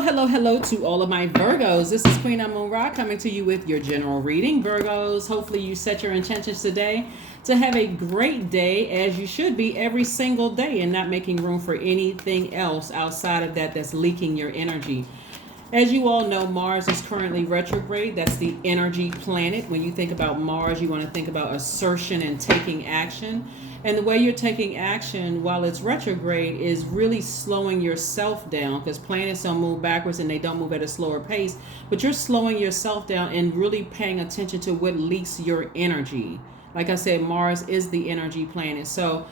Hello to all of my Virgos. This is Queen Moon Ra coming to you with your general reading. Virgos, hopefully you set your intentions today to have a great day, as you should be every single day, and not making room for anything else outside of that that's leaking your energy. As you all know, Mars is currently retrograde. That's the energy planet. When you think about Mars, you want to think about assertion and taking action. And the way you're taking action while it's retrograde is really slowing yourself down, because planets don't move backwards and they don't move at a slower pace. But you're slowing yourself down and really paying attention to what leaks your energy. Like I said, Mars is the energy planet. So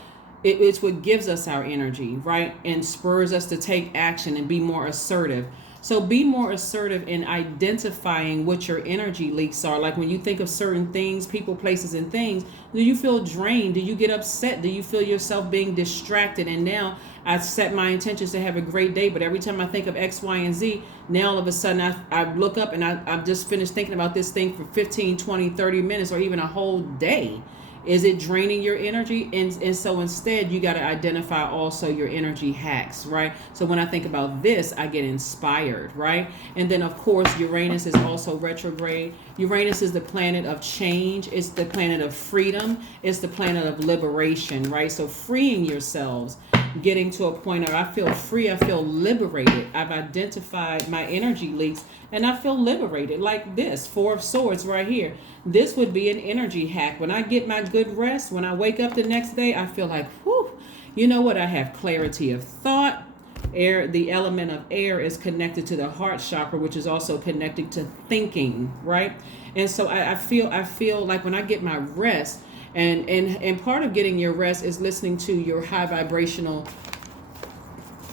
it's what gives us our energy, right? And spurs us to take action and be more assertive. So be more assertive in identifying what your energy leaks are. Like when you think of certain things, people, places, and things, do you feel drained? Do you get upset? Do you feel yourself being distracted? And now I set my intentions to have a great day, but every time I think of X, Y, and Z, now all of a sudden I look up and I've just finished thinking about this thing for 15, 20, 30 minutes or even a whole day. Is it draining your energy? And so instead, you got to identify also your energy hacks, right? So when I think about this, I get inspired, right? And then, of course, Uranus is also retrograde. Uranus is the planet of change. It's the planet of freedom. It's the planet of liberation, right? So freeing yourselves, getting to a point where I feel free, I feel liberated. I've identified my energy leaks and I feel liberated. Like this, Four of Swords right here. This would be an energy hack. When I get my good rest, when I wake up the next day, I feel like, whew, you know what? I have clarity of thought. Air, the element of air, is connected to the heart chakra, which is also connected to thinking, right? And so I feel like when I get my rest, and part of getting your rest is listening to your high vibrational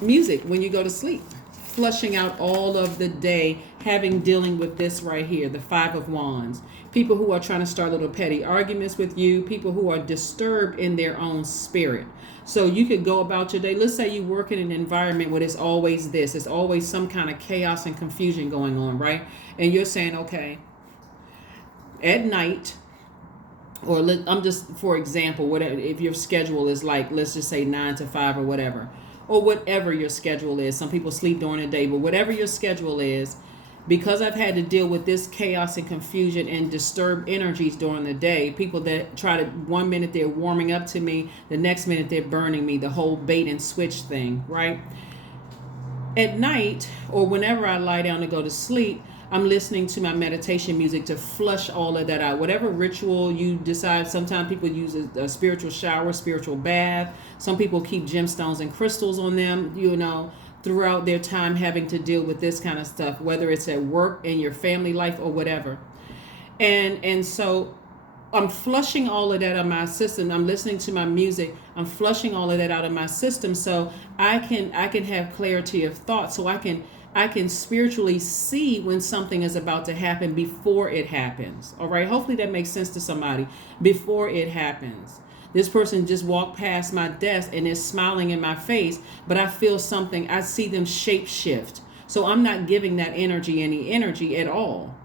music when you go to sleep, flushing out all of the day, dealing with this right here, the Five of Wands. People who are trying to start little petty arguments with you, people who are disturbed in their own spirit. So you could go about your day. Let's say you work in an environment where it's always this, it's always some kind of chaos and confusion going on, right? And you're saying, okay, at night, or I'm just, for example, whatever, if your schedule is like, let's just say 9 to 5 or whatever, or whatever your schedule is. Some people sleep during the day, but whatever your schedule is, because I've had to deal with this chaos and confusion and disturbed energies during the day, people that try to, 1 minute they're warming up to me, the next minute they're burning me, the whole bait and switch thing, right? At night, or whenever I lie down to go to sleep, I'm listening to my meditation music to flush all of that out. Whatever ritual you decide. Sometimes people use a spiritual shower, spiritual bath. Some people keep gemstones and crystals on them, throughout their time having to deal with this kind of stuff, whether it's at work, in your family life, or whatever. And so I'm flushing all of that out of my system. I'm listening to my music. I'm flushing all of that out of my system so I can have clarity of thought, so I can spiritually see when something is about to happen before it happens. All right. Hopefully that makes sense to somebody. Before it happens. This person just walked past my desk and is smiling in my face, but I feel something. I see them shape shift. So I'm not giving that energy any energy at all.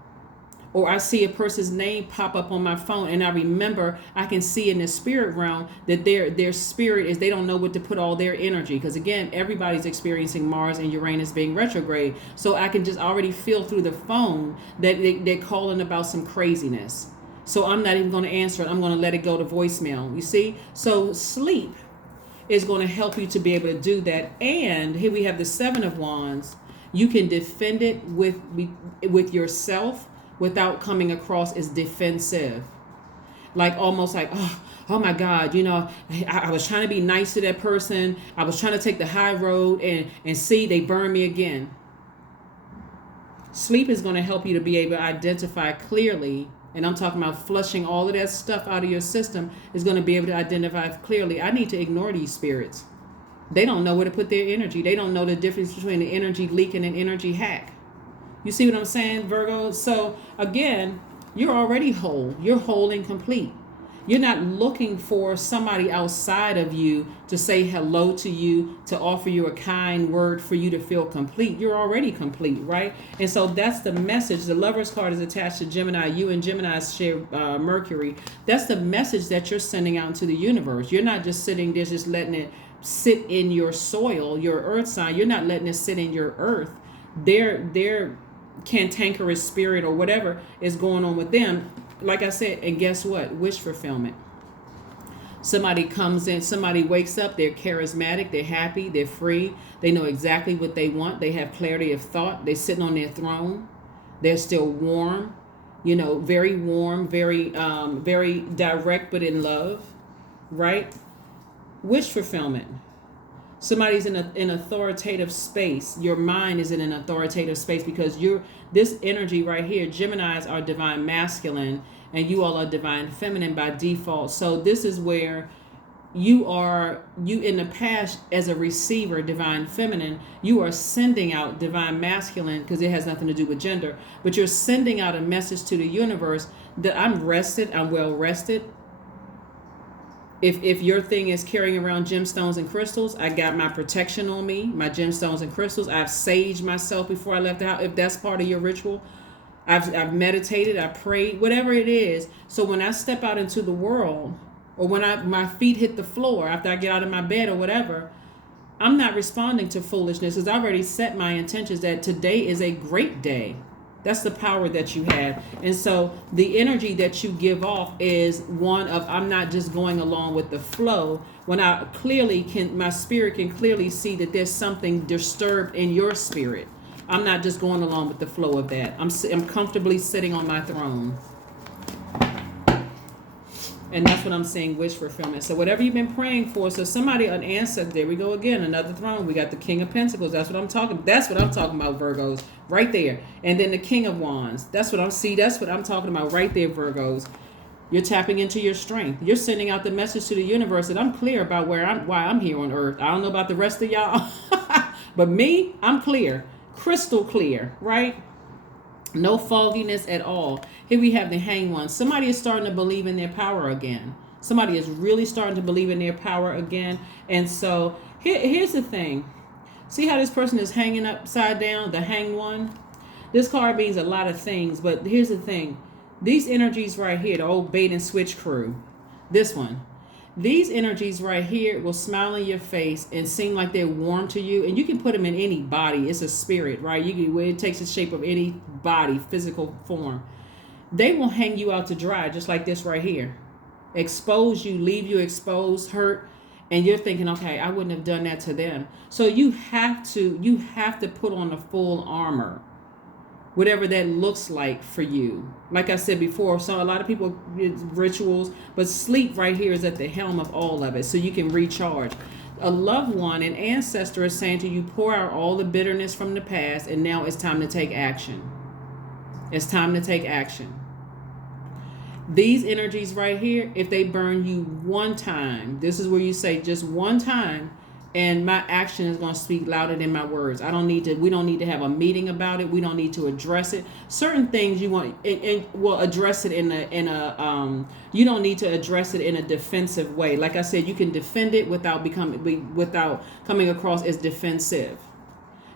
Or I see a person's name pop up on my phone and I remember, I can see in the spirit realm that their spirit is, they don't know what to put all their energy. Because again, everybody's experiencing Mars and Uranus being retrograde. So I can just already feel through the phone that they're calling about some craziness. So I'm not even going to answer it. I'm going to let it go to voicemail. You see? So sleep is going to help you to be able to do that. And here we have the Seven of Wands. You can defend it with yourself without coming across as defensive. Like almost like, oh my God, I was trying to be nice to that person. I was trying to take the high road and see, they burn me again. Sleep is going to help you to be able to identify clearly. And I'm talking about flushing all of that stuff out of your system, is going to be able to identify clearly. I need to ignore these spirits. They don't know where to put their energy. They don't know the difference between an energy leak and an energy hack. You see what I'm saying, Virgo? So again, you're already whole. You're whole and complete. You're not looking for somebody outside of you to say hello to you, to offer you a kind word for you to feel complete. You're already complete, right? And so that's the message. The Lover's card is attached to Gemini. You and Gemini share Mercury. That's the message that you're sending out into the universe. You're not just sitting there just letting it sit in your soil, your earth sign. You're not letting it sit in your earth. their cantankerous spirit or whatever is going on with them. Like I said, and guess what? Wish fulfillment. Somebody comes in, somebody wakes up, they're charismatic, they're happy, they're free, they know exactly what they want, they have clarity of thought, they're sitting on their throne, they're still warm, very warm, very direct, but in love, right? Wish fulfillment. Somebody's in an authoritative space. Your mind is in an authoritative space because this energy right here, Geminis are divine masculine and you all are divine feminine by default. So this is where you in the past as a receiver, divine feminine, you are sending out divine masculine because it has nothing to do with gender, but you're sending out a message to the universe that I'm rested, I'm well rested. If your thing is carrying around gemstones and crystals, I got my protection on me, my gemstones and crystals. I've saged myself before I left the house. If that's part of your ritual, I've meditated, I prayed, whatever it is. So when I step out into the world, or when my feet hit the floor after I get out of my bed or whatever, I'm not responding to foolishness because I've already set my intentions that today is a great day. That's the power that you have. And so the energy that you give off is one of, I'm not just going along with the flow. When I my spirit can clearly see that there's something disturbed in your spirit. I'm not just going along with the flow of that. I'm comfortably sitting on my throne. And that's what I'm saying, wish fulfillment. So whatever you've been praying for, so somebody, an ancestor, there we go again, another throne. We got the King of Pentacles. That's what I'm talking about, Virgos, right there. And then the King of Wands. That's what I'm talking about right there, Virgos. You're tapping into your strength. You're sending out the message to the universe that I'm clear about why I'm here on earth. I don't know about the rest of y'all, but me, I'm clear, crystal clear, right? No fogginess at all. Here we have the Hanged One. Somebody is starting to believe in their power again. Somebody is really starting to believe in their power again. And so here's the thing. See how this person is hanging upside down, the Hanged One? This card means a lot of things, but here's the thing. These energies right here, the old bait and switch crew, this one, these energies right here will smile in your face and seem like they're warm to you. And you can put them in any body. It's a spirit, right? It takes the shape of any body, physical form. They will hang you out to dry, just like this right here. Expose you, leave you exposed, hurt. And you're thinking, okay, I wouldn't have done that to them. So you have to put on the full armor, whatever that looks like for you. Like I said before, so a lot of people rituals, but sleep right here is at the helm of all of it, so you can recharge. A loved one, an ancestor is saying to you, pour out all the bitterness from the past, and now it's time to take action. It's time to take action. These energies right here, if they burn you one time, this is where you say just one time, and my action is going to speak louder than my words. We don't need to have a meeting about it. We don't need to address it. Certain things you want, and we'll address it you don't need to address it in a defensive way. Like I said, you can defend it without coming across as defensive.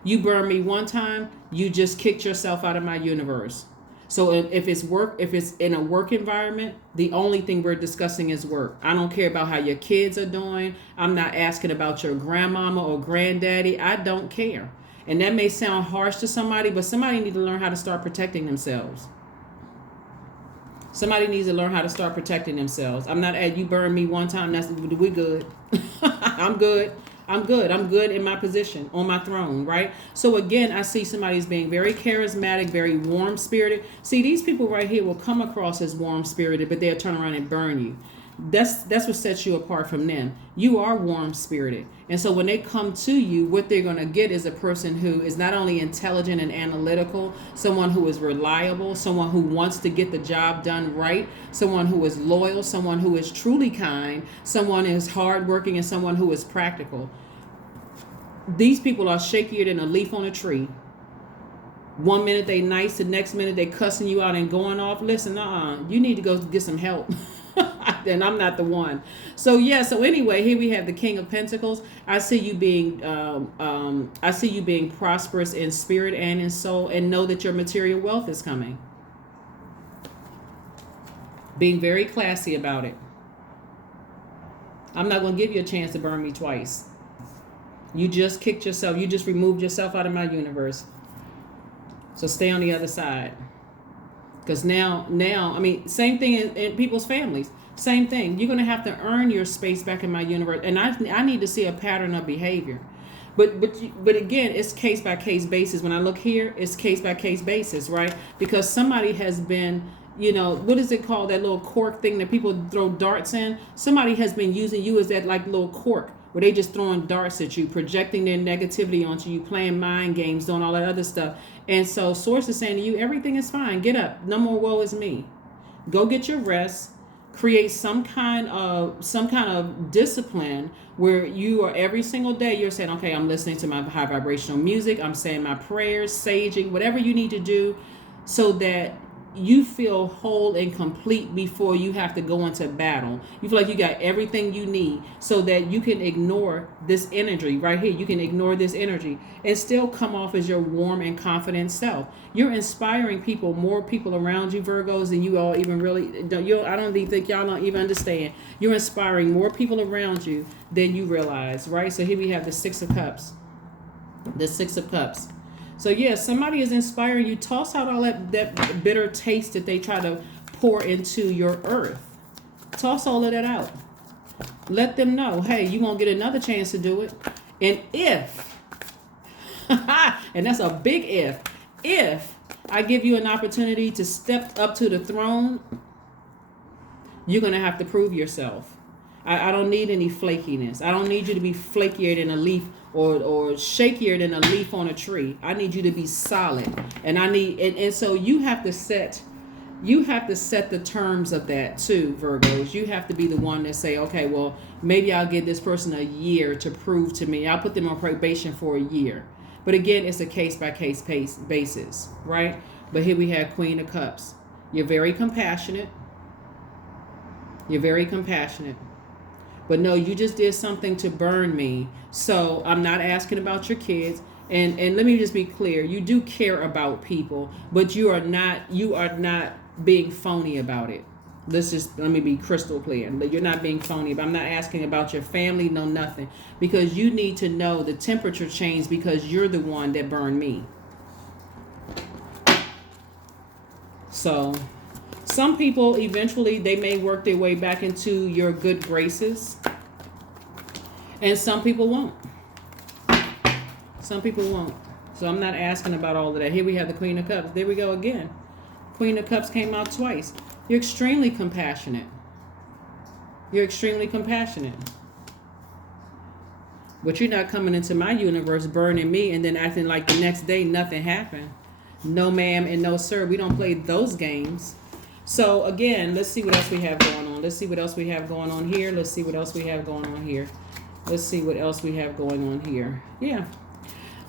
You burn me one time, you just kicked yourself out of my universe. So if it's in a work environment, the only thing we're discussing is work. I don't care about how your kids are doing. I'm not asking about your grandmama or granddaddy. I don't care. And that may sound harsh to somebody, but somebody needs to learn how to start protecting themselves. Somebody needs to learn how to start protecting themselves. I'm not you burn me one time, we're good. I'm good. I'm good in my position on my throne, right? So again, I see somebody as being very charismatic, very warm-spirited. See, these people right here will come across as warm-spirited, but they'll turn around and burn you. That's what sets you apart from them. You are warm-spirited. And so when they come to you, what they're going to get is a person who is not only intelligent and analytical, someone who is reliable, someone who wants to get the job done right, someone who is loyal, someone who is truly kind, someone who is hardworking, and someone who is practical. These people are shakier than a leaf on a tree. One minute they nice, the next minute they cussing you out and going off. Listen, you need to go get some help. And I'm not the one. So anyway, here we have the King of Pentacles. I see you being prosperous in spirit and in soul, and know that your material wealth is coming. Being very classy about it. I'm not going to give you a chance to burn me twice. You just kicked yourself. You just removed yourself out of my universe. So stay on the other side. Because now, I mean, same thing in people's families. Same thing. You're going to have to earn your space back in my universe. And I need to see a pattern of behavior. But again, it's case by case basis. When I look here, it's case by case basis, right? Because somebody has been, what is it called? That little cork thing that people throw darts in. Somebody has been using you as that like little cork where they just throwing darts at you, projecting their negativity onto you, playing mind games, doing all that other stuff. And so Source is saying to you, everything is fine. Get up. No more woe is me. Go get your rest. Create some kind of discipline where you are every single day you're saying, okay, I'm listening to my high vibrational music, I'm saying my prayers, saging, whatever you need to do so that you feel whole and complete before you have to go into battle. You feel like you got everything you need so that you can ignore this energy right here. You can ignore this energy and still come off as your warm and confident self. You're inspiring people, more people around you, Virgos, than you all even really don't. I don't think y'all don't even understand. You're inspiring more people around you than you realize, right? So here we have the Six of Cups. The Six of Cups. So yeah, somebody is inspiring you. Toss out all that bitter taste that they try to pour into your earth. Toss all of that out. Let them know, hey, you won't get another chance to do it. And if, and that's a big if I give you an opportunity to step up to the throne, you're going to have to prove yourself. I don't need any flakiness. I don't need you to be flakier than a leaf or shakier than a leaf on a tree. I need you to be solid. And and so you have to set the terms of that too, Virgos. You have to be the one that say, okay, well, maybe I'll give this person a year to prove to me. I'll put them on probation for a year. But again, it's a case by case basis, right? But here we have Queen of Cups. You're very compassionate. But no, you just did something to burn me. So I'm not asking about your kids. And let me just be clear. You do care about people, but you are not being phony about it. Let me be crystal clear. You're not being phony, but I'm not asking about your family, no nothing. Because you need to know the temperature changed because you're the one that burned me. So some people, eventually, they may work their way back into your good graces. And some people won't. So I'm not asking about all of that. Here we have the Queen of Cups. There we go again. Queen of Cups came out twice. You're extremely compassionate. But you're not coming into my universe burning me and then acting like the next day nothing happened. No ma'am and no sir. We don't play those games. So again, let's see what else we have going on. Let's see what else we have going on here. Yeah.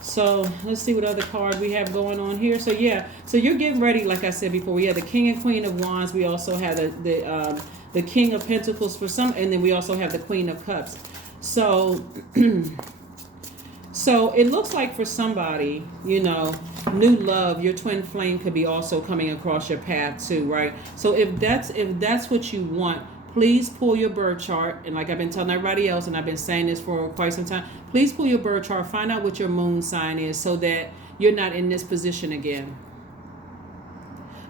So let's see what other card we have going on here. So yeah, so you're getting ready. Like I said before, we have the King and Queen of Wands. We also have the King of Pentacles for some, and then we also have the Queen of Cups. So so it looks like for somebody, new love, your twin flame could be also coming across your path too, right? So if that's what you want, please pull your birth chart. And like I've been telling everybody else, and I've been saying this for quite some time, please pull your birth chart, find out what your moon sign is so that you're not in this position again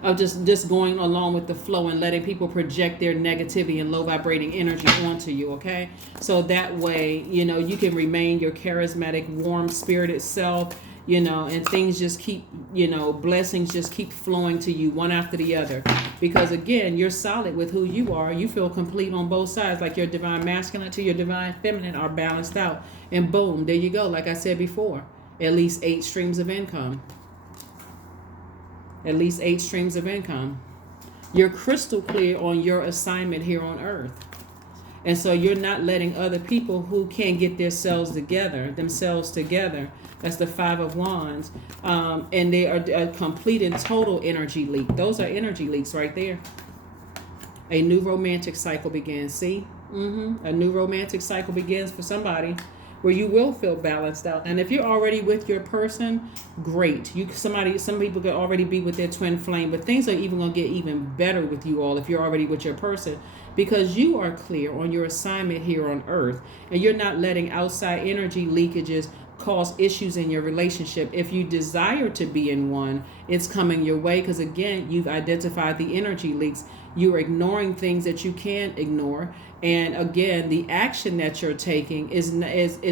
of just going along with the flow and letting people project their negativity and low vibrating energy onto you, okay? So that way, you can remain your charismatic, warm spirited self, and things just keep, blessings just keep flowing to you one after the other. Because again, you're solid with who you are. You feel complete on both sides, like your divine masculine to your divine feminine are balanced out. And boom, there you go. Like I said before, at least 8 streams of income. You're crystal clear on your assignment here on earth. And so you're not letting other people who can't get themselves together. That's the 5 of Wands. And they are a complete and total energy leak. Those are energy leaks right there. A new romantic cycle begins. See? A new romantic cycle begins for somebody where you will feel balanced out. And if you're already with your person, great. Some people could already be with their twin flame, but things are even going to get even better with you all if you're already with your person, because you are clear on your assignment here on earth, and you're not letting outside energy leakages cause issues in your relationship. If you desire to be in one, it's coming your way because, again, you've identified the energy leaks. You're ignoring things that you can't ignore. And again, the action that you're taking is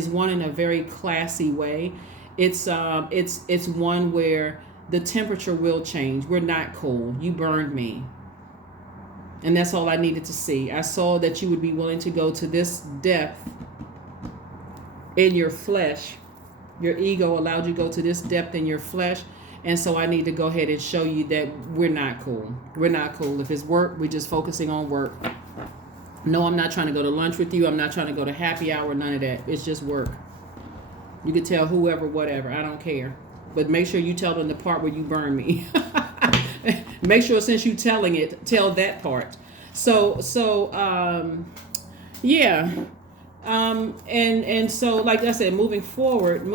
one in a very classy way. It's one where the temperature will change. We're not cool. You burned me. And that's all I needed to see. I saw that you would be willing to go to this depth in your flesh. Your ego allowed you to go to this depth in your flesh. And so I need to go ahead and show you that we're not cool. We're not cool. If it's work, we're just focusing on work. No, I'm not trying to go to lunch with you. I'm not trying to go to happy hour. None of that. It's just work. You can tell whoever, whatever. I don't care. But make sure you tell them the part where you burn me. Make sure since you telling it, tell that part. So yeah. And so, like I said, moving forward,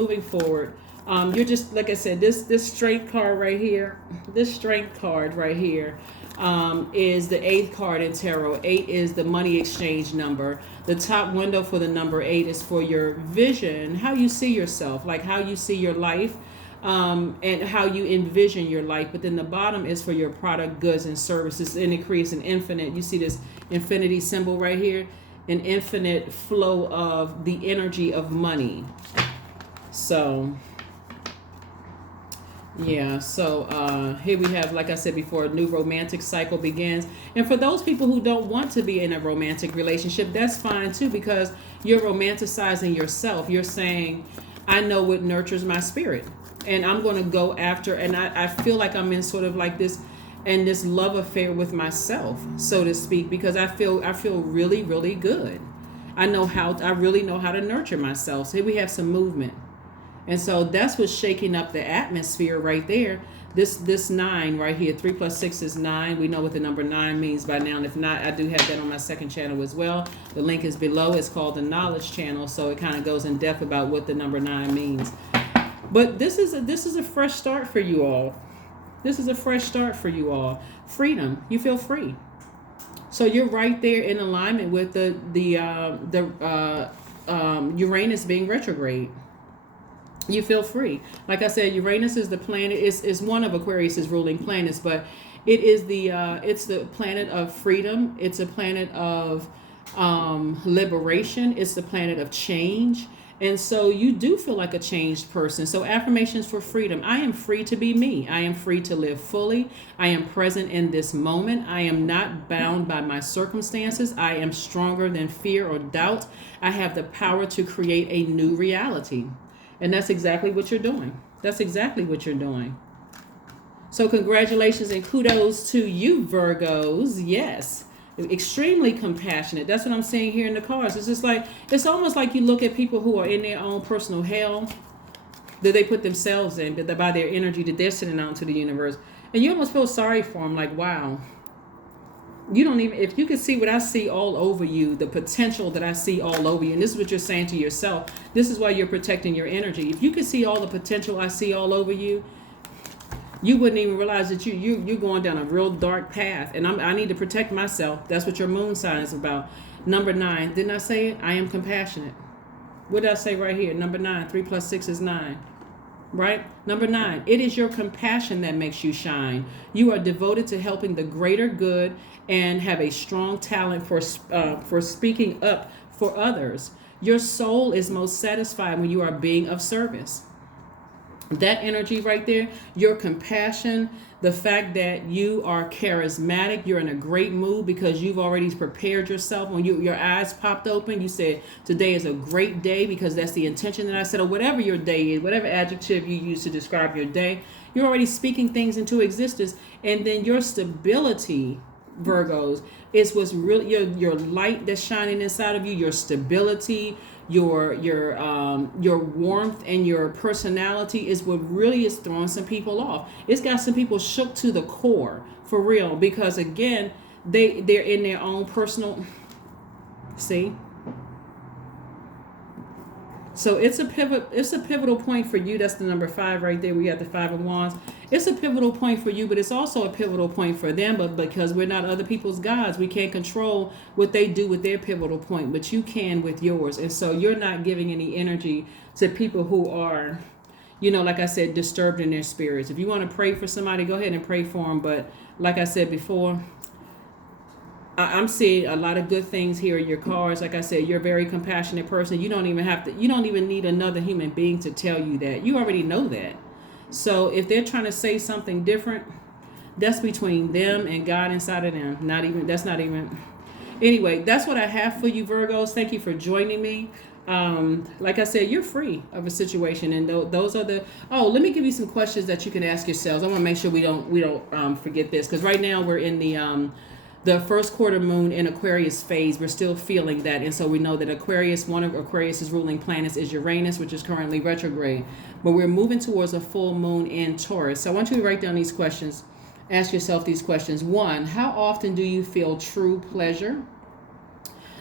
you're just, like I said, this strength card right here, is the 8th card in tarot. 8 is the money exchange number. The top window for the number 8 is for your vision, how you see yourself, like how you see your life, and how you envision your life. But then the bottom is for your product, goods, and services, and it creates an infinite. You see this infinity symbol right here, an infinite flow of the energy of money. So yeah, so here we have, like I said before, a new romantic cycle begins. And for those people who don't want to be in a romantic relationship, that's fine too, because you're romanticizing yourself. You're saying, I know what nurtures my spirit, and I'm going to go after, and I feel like I'm in sort of like this love affair with myself, so to speak, because I feel really, really good. I really know how to nurture myself. So here we have some movement. And so that's what's shaking up the atmosphere right there. This 9 right here, 3 + 6 is 9. We know what the number 9 means by now. And if not, I do have that on my second channel as well. The link is below. It's called the Knowledge Channel. So it kind of goes in depth about what the number 9 means. But this is a fresh start for you all. Freedom. You feel free. So you're right there in alignment with the Uranus being retrograde. You feel free. Like I said, Uranus is the planet, is one of Aquarius's ruling planets, but it is it's the planet of freedom. It's a planet of liberation. It's the planet of change. And so you do feel like a changed person. So affirmations for freedom. I am free to be me. I am free to live fully. I am present in this moment. I am not bound by my circumstances. I am stronger than fear or doubt. I have the power to create a new reality. And that's exactly what you're doing. So congratulations and kudos to you, Virgos. Yes. Extremely compassionate. That's what I'm seeing here in the cards. It's just like, it's almost like you look at people who are in their own personal hell that they put themselves in, but by their energy that they're sending out to the universe. And you almost feel sorry for them, like, wow. You don't even, if you could see what I see all over you, the potential that I see all over you, and this is what you're saying to yourself, this is why you're protecting your energy. If you could see all the potential I see all over you, you wouldn't even realize that you're going down a real dark path. And I need to protect myself. That's what your moon sign is about. Number 9, didn't I say it? I am compassionate. What did I say right here? Number 9, 3 + 6 is 9. Right? Number 9, it is your compassion that makes you shine. You are devoted to helping the greater good and have a strong talent for speaking up for others. Your soul is most satisfied when you are being of service. That energy right there, your compassion, the fact that you are charismatic, you're in a great mood because you've already prepared yourself. When your eyes popped open, you said, today is a great day, because that's the intention that I said, or whatever your day is, whatever adjective you use to describe your day, you're already speaking things into existence. And then your stability, Virgos, is what's really your light that's shining inside of you, your stability, your warmth and your personality is what really is throwing some people off. It's got some people shook to the core, for real, because again, they're in their own personal, see? So it's a pivotal point for you. That's the number 5 right there. We got the 5 of Wands. It's a pivotal point for you, but it's also a pivotal point for them. But because we're not other people's gods, we can't control what they do with their pivotal point, but you can with yours. And so you're not giving any energy to people who are, like I said, disturbed in their spirits. If you want to pray for somebody, go ahead and pray for them. But like I said before, I'm seeing a lot of good things here in your cards. Like I said, you're a very compassionate person. You don't even need another human being to tell you that. You already know that. So if they're trying to say something different, that's between them and God inside of them. Anyway, that's what I have for you, Virgos. Thank you for joining me. Like I said, you're free of a situation, and those are let me give you some questions that you can ask yourselves. I want to make sure we don't forget this, because right now we're in the first quarter moon in Aquarius phase. We're still feeling that. And so we know that one of Aquarius's ruling planets is Uranus, which is currently retrograde. But we're moving towards a full moon in Taurus. So I want you to write down these questions. Ask yourself these questions. 1, how often do you feel true pleasure?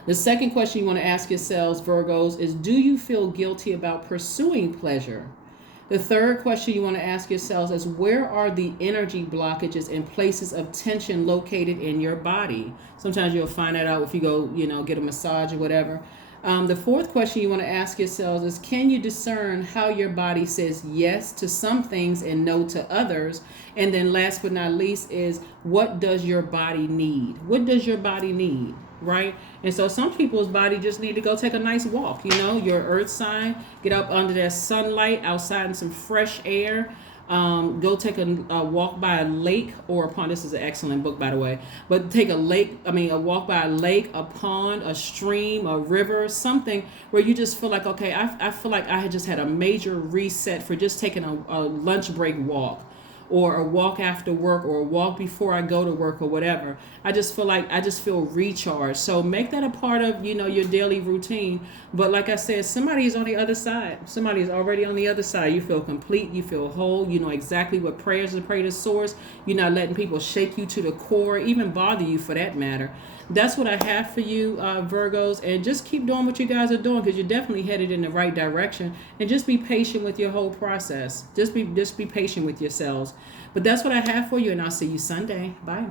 The second question you want to ask yourselves, Virgos, is do you feel guilty about pursuing pleasure? The third question you want to ask yourselves is where are the energy blockages and places of tension located in your body? Sometimes you'll find that out if you go, get a massage or whatever. The fourth question you want to ask yourselves is can you discern how your body says yes to some things and no to others? And then last but not least is what does your body need? What does your body need? Right? And so some people's body just need to go take a nice walk, your earth sign, get up under that sunlight outside in some fresh air, go take a walk by a lake or a pond. This is an excellent book, by the way, but take a walk by a lake, a pond, a stream, a river, something where you just feel like, okay, I feel like I had just had a major reset for just taking a lunch break walk, or a walk after work, or a walk before I go to work, or whatever. I just feel recharged. So make that a part of, your daily routine. But like I said, somebody is on the other side. Somebody is already on the other side. You feel complete. You feel whole. You know exactly what prayers to pray to source. You're not letting people shake you to the core, even bother you for that matter. That's what I have for you, Virgos. And just keep doing what you guys are doing, because you're definitely headed in the right direction. And just be patient with your whole process. Just be patient with yourselves. But that's what I have for you, and I'll see you Sunday. Bye.